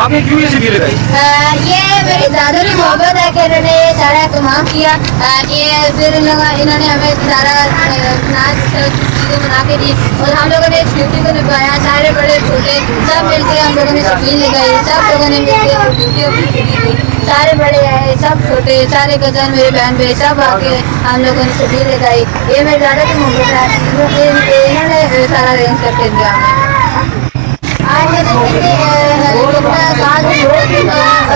आपने क्यों ये शिविर लगाई? ये मेरी दादा की मोहब्बत है कि इन्होंने सारा एहतमाम किया कि फिर इन्होंने हमें सारा नाच चीज़ें बना के दी और हम लोगों ने इस ड्यूटी को निभाया। सारे बड़े छोटे सब मिलकर हम लोगों ने शबीर लगाई, सब लोगों ने मिलकर ड्यूटी अपनी पूरी की। सारे बड़े आए, सब छोटे, सारे कजन मेरे बहन भाई सब आके हम लोगों ने शबीर लगाई। ये मेरे दादा की मोहब्बत है, इन्होंने सारा अरेंज करके दिया हमें। आज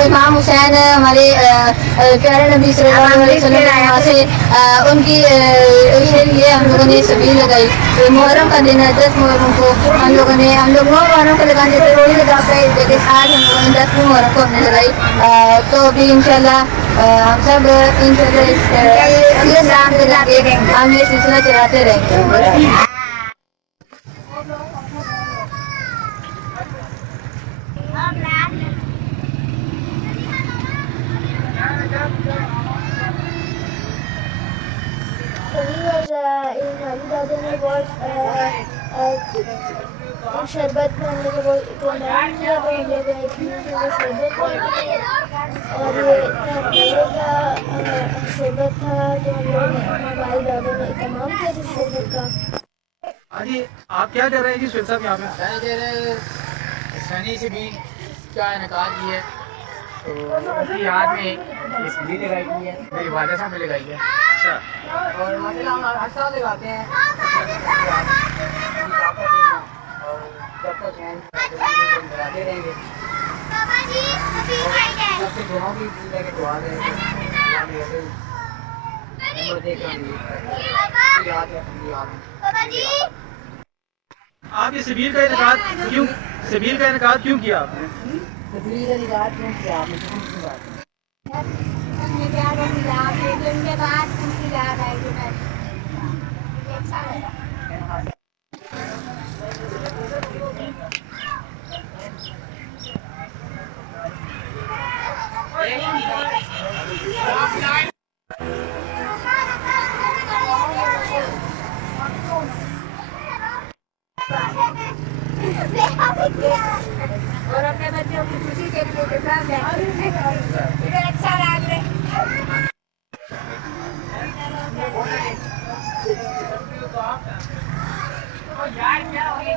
इमाम हुसैन हमारे प्यारे नबी सल्लल्लाहु अलैहि वसल्लम से उनकी के लिए हम लोगों ने शबीर लगाई। तो मुहर्रम का दिन है, 10 मुहर्रम को हम लोग 9 मुहर्रम को लगाने थे, रोड़ी लगा पे, लेकिन आज हम लोगों ने 10 मुहर्रम को हमने लगाई। तो अभी इंशाल्लाह हम सब इंशाल्लाह अगले साल लगा के हम ये सिलसिला चलाते रहेंगे। हमारी दादा ने बहुत शरबत बनाने का बहुत इकराम किया, तो हम लोग गए थे वो शरबत बनाने और ये इतना मज़े का शरबत था, तो हम लोग हमारी दादा ने इत्माम किया था शरबत का। हाँ जी, आप क्या कर रहे हैं जी सुहेल साहब यहाँ पे? सनी से भी का इनकार की है, तो उसकी याद में इस भी लगाई गई है, मेरी वादा साहब भी लगाई है। अच्छा, और माशाल्लाह हम हर साल लगाते हैं और जब तक हैं लगाते रहेंगे। सबसे दुआओं की की दुआ है आप ये शिविर का इनकार क्यों किया आपने? तस्वीर का निकाल क्यों किया आपने? किसकी बात है? हमने प्यारों की याद है, उनके बाद उनकी याद आएगी। अच्छा लगा। और अपने बच्चों की खुशी के लिए साथ इधर अच्छा लग रहा है। यार क्या हो गया?